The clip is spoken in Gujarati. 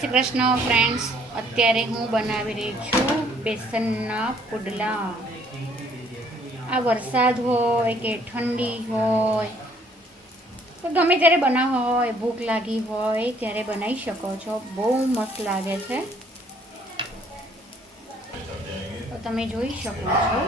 શ્રી કૃષ્ણ ફ્રેન્ડ્સ, અત્યારે હું બનાવી રહી છું બેસનના પુડલા. આ વરસાદ હોય કે ઠંડી હોય તો ગમે ત્યારે બનાવવા હોય, ભૂખ લાગી હોય ત્યારે બનાવી શકો છો. બહુ મસ્ત લાગે છે. તો તમે જોઈ શકો છો